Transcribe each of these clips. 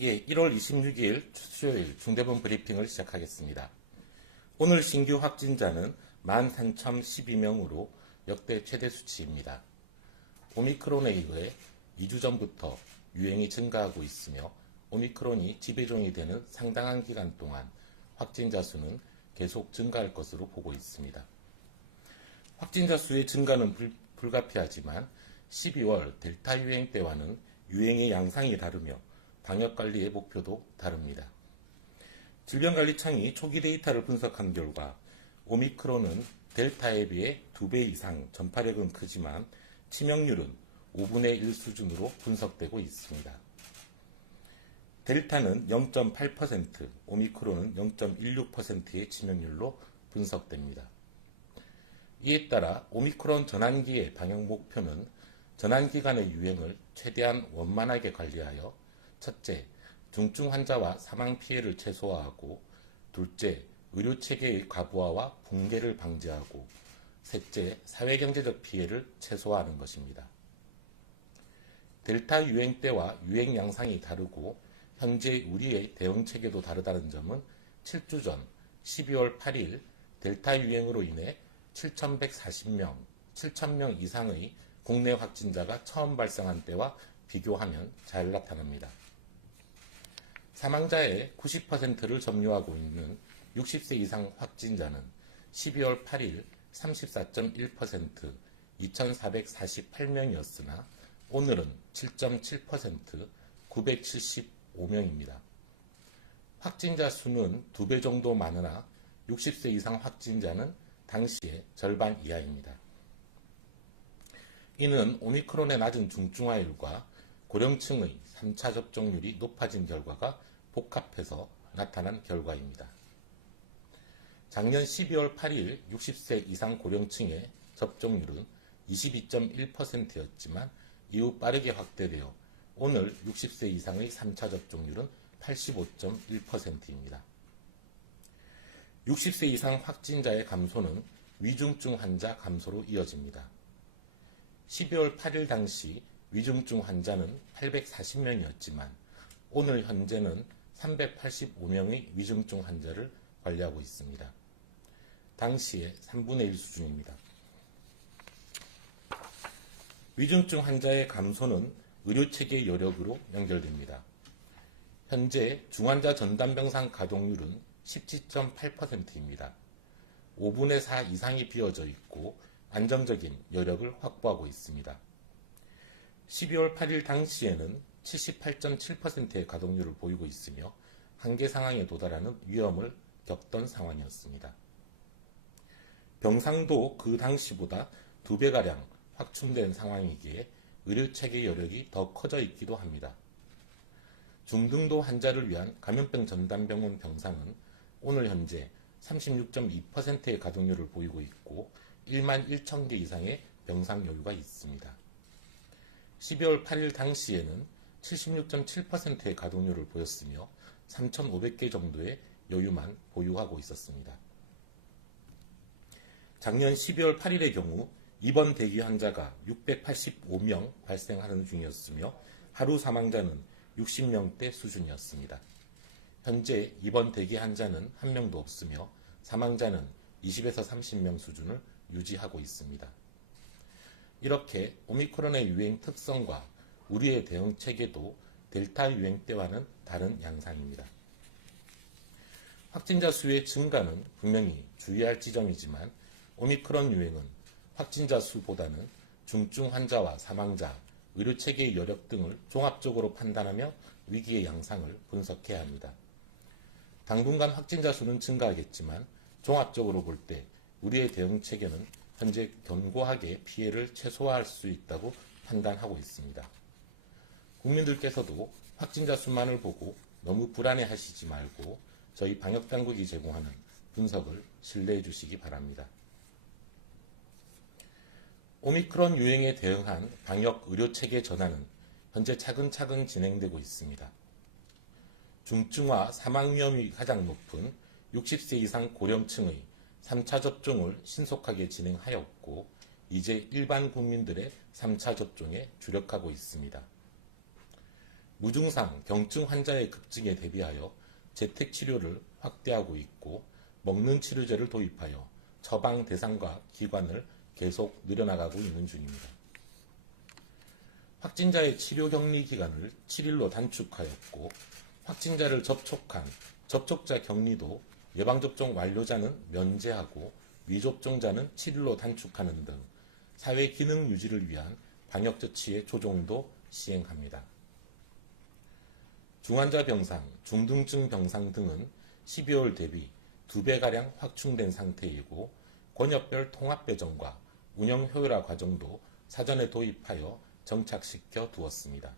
예, 1월 26일 수요일 중대본 브리핑을 시작하겠습니다. 오늘 신규 확진자는 13,012명으로 역대 최대 수치입니다. 오미크론에 의해 2주 전부터 유행이 증가하고 있으며 오미크론이 지배종이 되는 상당한 기간 동안 확진자 수는 계속 증가할 것으로 보고 있습니다. 확진자 수의 증가는 불가피하지만 12월 델타 유행 때와는 유행의 양상이 다르며 방역관리의 목표도 다릅니다. 질병관리청이 초기 데이터를 분석한 결과 오미크론은 델타에 비해 2배 이상 전파력은 크지만 치명률은 5분의 1 수준으로 분석되고 있습니다. 델타는 0.8%, 오미크론은 0.16%의 치명률로 분석됩니다. 이에 따라 오미크론 전환기의 방역 목표는 전환기간의 유행을 최대한 원만하게 관리하여 첫째, 중증 환자와 사망 피해를 최소화하고 둘째, 의료체계의 과부하와 붕괴를 방지하고 셋째, 사회경제적 피해를 최소화하는 것입니다. 델타 유행 때와 유행 양상이 다르고 현재 우리의 대응체계도 다르다는 점은 7주 전 12월 8일 델타 유행으로 인해 7,140명 이상의 국내 확진자가 처음 발생한 때와 비교하면 잘 나타납니다. 사망자의 90%를 점유하고 있는 60세 이상 확진자는 12월 8일 34.1%, 2,448명이었으나 오늘은 7.7%, 975명입니다. 확진자 수는 2배 정도 많으나 60세 이상 확진자는 당시의 절반 이하입니다. 이는 오미크론의 낮은 중증화율과 고령층의 3차 접종률이 높아진 결과가 복합해서 나타난 결과입니다. 작년 12월 8일 60세 이상 고령층의 접종률은 22.1%였지만 이후 빠르게 확대되어 오늘 60세 이상의 3차 접종률은 85.1%입니다. 60세 이상 확진자의 감소는 위중증 환자 감소로 이어집니다. 12월 8일 당시 위중증 환자는 840명이었지만 오늘 현재는 385명의 위중증 환자를 관리하고 있습니다. 당시의 3분의 1 수준입니다. 위중증 환자의 감소는 의료체계 여력으로 연결됩니다. 현재 중환자 전담병상 가동률은 17.8%입니다. 5분의 4 이상이 비어져 있고 안정적인 여력을 확보하고 있습니다. 12월 8일 당시에는 78.7%의 가동률을 보이고 있으며 한계 상황에 도달하는 위험을 겪던 상황이었습니다. 병상도 그 당시보다 2배가량 확충된 상황이기에 의료체계 여력이 더 커져 있기도 합니다. 중등도 환자를 위한 감염병 전담병원 병상은 오늘 현재 36.2%의 가동률을 보이고 있고 1만 1천 개 이상의 병상 여유가 있습니다. 12월 8일 당시에는 76.7%의 가동률을 보였으며 3,500개 정도의 여유만 보유하고 있었습니다. 작년 12월 8일의 경우 입원 대기 환자가 685명 발생하는 중이었으며 하루 사망자는 60명대 수준이었습니다. 현재 입원 대기 환자는 1명도 없으며 사망자는 20에서 30명 수준을 유지하고 있습니다. 이렇게 오미크론의 유행 특성과 우리의 대응 체계도 델타 유행 때와는 다른 양상입니다. 확진자 수의 증가는 분명히 주의할 지점이지만 오미크론 유행은 확진자 수보다는 중증 환자와 사망자, 의료체계의 여력 등을 종합적으로 판단하며 위기의 양상을 분석해야 합니다. 당분간 확진자 수는 증가하겠지만 종합적으로 볼 때 우리의 대응 체계는 현재 견고하게 피해를 최소화할 수 있다고 판단하고 있습니다. 국민들께서도 확진자 수만을 보고 너무 불안해하시지 말고 저희 방역당국이 제공하는 분석을 신뢰해 주시기 바랍니다. 오미크론 유행에 대응한 방역 의료체계 전환은 현재 차근차근 진행되고 있습니다. 중증화 사망 위험이 가장 높은 60세 이상 고령층의 3차 접종을 신속하게 진행하였고 이제 일반 국민들의 3차 접종에 주력하고 있습니다. 무증상, 경증 환자의 급증에 대비하여 재택치료를 확대하고 있고 먹는 치료제를 도입하여 처방 대상과 기관을 계속 늘려나가고 있는 중입니다. 확진자의 치료 격리 기간을 7일로 단축하였고 확진자를 접촉한 접촉자 격리도 예방접종 완료자는 면제하고 미접종자는 7일로 단축하는 등 사회 기능 유지를 위한 방역 조치의 조정도 시행합니다. 중환자 병상, 중등증 병상 등은 12월 대비 2배가량 확충된 상태이고 권역별 통합 배정과 운영 효율화 과정도 사전에 도입하여 정착시켜 두었습니다.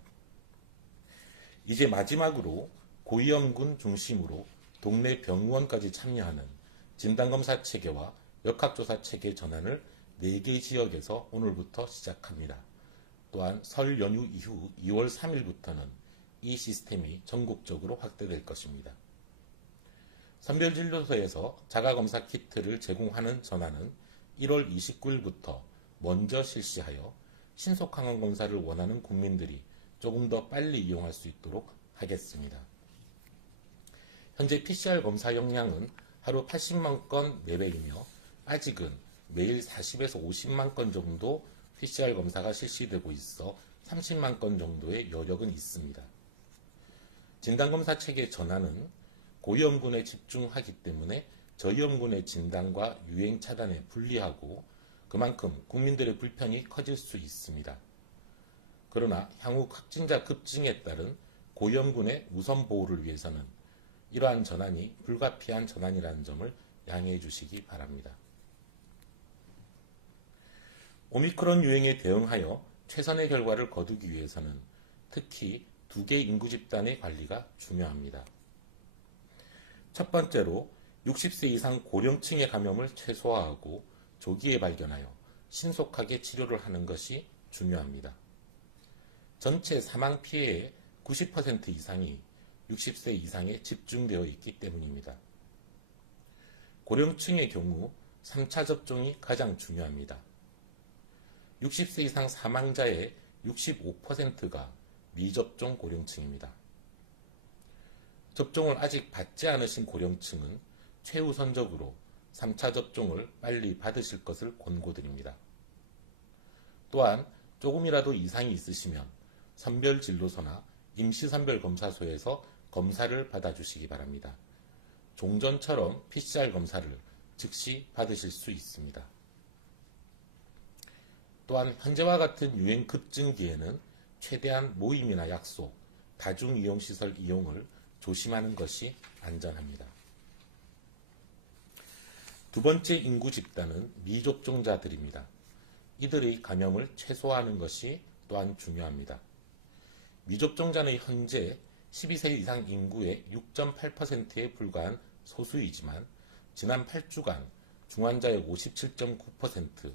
이제 마지막으로 고위험군 중심으로 동네 병원까지 참여하는 진단검사 체계와 역학조사 체계 전환을 4개 지역에서 오늘부터 시작합니다. 또한 설 연휴 이후 2월 3일부터는 이 시스템이 전국적으로 확대될 것입니다. 선별진료소에서 자가검사 키트를 제공하는 전환은 1월 29일부터 먼저 실시하여 신속항원 검사를 원하는 국민들이 조금 더 빨리 이용할 수 있도록 하겠습니다. 현재 PCR 검사 용량은 하루 80만 건 내외이며 아직은 매일 40에서 50만 건 정도 PCR 검사가 실시되고 있어 30만 건 정도의 여력은 있습니다. 진단검사 체계 전환은 고위험군에 집중하기 때문에 저위험군의 진단과 유행 차단에 불리하고 그만큼 국민들의 불편이 커질 수 있습니다. 그러나 향후 확진자 급증에 따른 고위험군의 우선 보호를 위해서는 이러한 전환이 불가피한 전환이라는 점을 양해해 주시기 바랍니다. 오미크론 유행에 대응하여 최선의 결과를 거두기 위해서는 특히 2개 인구 집단의 관리가 중요합니다. 첫 번째로 60세 이상 고령층의 감염을 최소화하고 조기에 발견하여 신속하게 치료를 하는 것이 중요합니다. 전체 사망 피해의 90% 이상이 60세 이상에 집중되어 있기 때문입니다. 고령층의 경우 3차 접종이 가장 중요합니다. 60세 이상 사망자의 65%가 미접종 고령층입니다. 접종을 아직 받지 않으신 고령층은 최우선적으로 3차 접종을 빨리 받으실 것을 권고드립니다. 또한 조금이라도 이상이 있으시면 선별진료소나 임시선별검사소에서 검사를 받아주시기 바랍니다. 종전처럼 PCR 검사를 즉시 받으실 수 있습니다. 또한 현재와 같은 유행 급증기에는 최대한 모임이나 약속, 다중이용시설 이용을 조심하는 것이 안전합니다. 두 번째 인구 집단은 미접종자들입니다. 이들의 감염을 최소화하는 것이 또한 중요합니다. 미접종자는 현재 12세 이상 인구의 6.8%에 불과한 소수이지만 지난 8주간 중환자의 57.9%,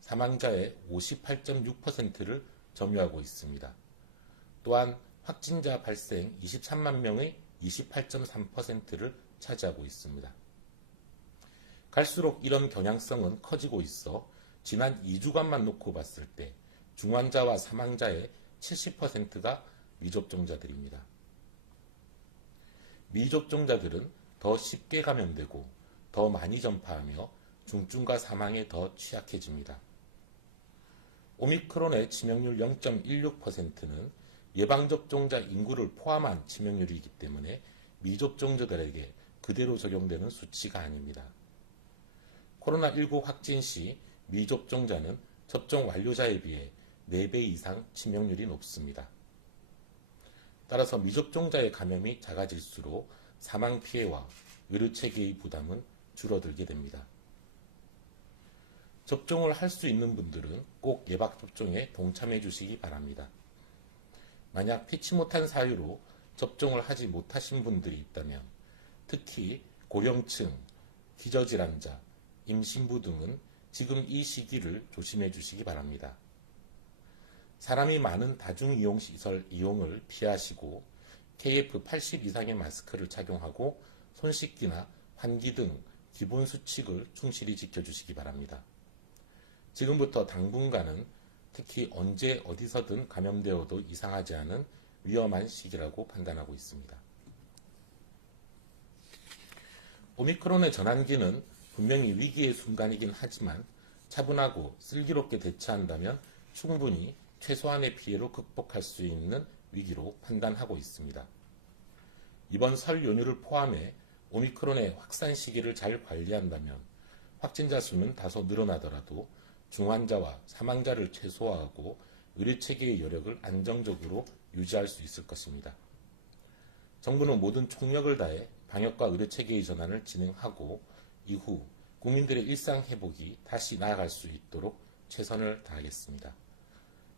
사망자의 58.6%를 점유하고 있습니다. 또한 확진자 발생 23만 명의 28.3%를 차지하고 있습니다. 갈수록 이런 경향성은 커지고 있어 지난 2주간만 놓고 봤을 때 중환자와 사망자의 70%가 미접종자들입니다. 미접종자들은 더 쉽게 감염되고 더 많이 전파하며 중증과 사망에 더 취약해집니다. 오미크론의 치명률 0.16%는 예방접종자 인구를 포함한 치명률이기 때문에 미접종자들에게 그대로 적용되는 수치가 아닙니다. 코로나19 확진 시 미접종자는 접종 완료자에 비해 4배 이상 치명률이 높습니다. 따라서 미접종자의 감염이 작아질수록 사망 피해와 의료체계의 부담은 줄어들게 됩니다. 접종을 할 수 있는 분들은 꼭 예방접종에 동참해 주시기 바랍니다. 만약 피치 못한 사유로 접종을 하지 못하신 분들이 있다면 특히 고령층, 기저질환자, 임신부 등은 지금 이 시기를 조심해 주시기 바랍니다. 사람이 많은 다중이용시설 이용을 피하시고 KF80 이상의 마스크를 착용하고 손 씻기나 환기 등 기본 수칙을 충실히 지켜주시기 바랍니다. 지금부터 당분간은 특히 언제 어디서든 감염되어도 이상하지 않은 위험한 시기라고 판단하고 있습니다. 오미크론의 전환기는 분명히 위기의 순간이긴 하지만 차분하고 슬기롭게 대처한다면 충분히 최소한의 피해로 극복할 수 있는 위기로 판단하고 있습니다. 이번 설 연휴를 포함해 오미크론의 확산 시기를 잘 관리한다면 확진자 수는 다소 늘어나더라도 중환자와 사망자를 최소화하고 의료체계의 여력을 안정적으로 유지할 수 있을 것입니다. 정부는 모든 총력을 다해 방역과 의료체계의 전환을 진행하고 이후 국민들의 일상 회복이 다시 나아갈 수 있도록 최선을 다하겠습니다.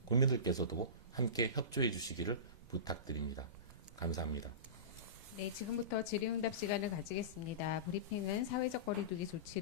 국민들께서도 함께 협조해 주시기를 부탁드립니다. 감사합니다. 네, 지금부터 질의응답 시간을 가지겠습니다. 브리핑은 사회적 거리두기 조치